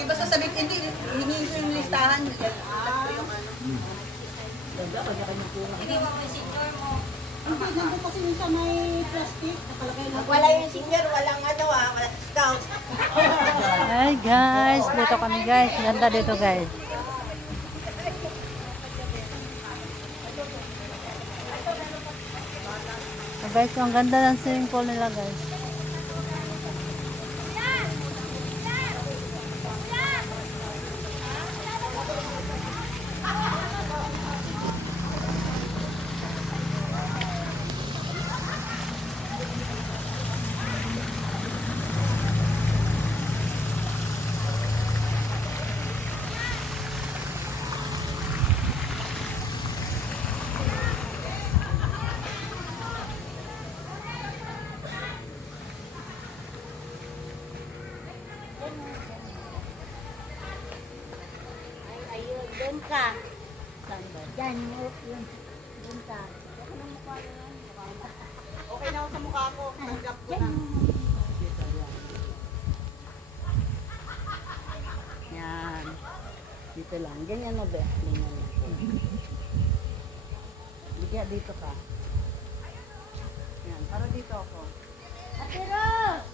Di ba sasabihin, hindi, hingin ko yung listahan. Iniwan mo yung senior mo. Hindi, nandun kasi yung sa may plastic. Nakalagay na. Wala yung senior, walang ano walang scout. Hi guys, dito kami guys. Ganda dito guys. Guys, ang ganda ng swimming pool nila guys. Ayun, doon ka. Saan ba? Diyan, yun. Doon ka. Okay na ako sa mukha ko. Tanggap ko na. Dito yan. Yan. Dito lang. Ganyan mo be. Ganyan lang. Bigyan dito ka. Yan. Para dito ako. Ate Rose!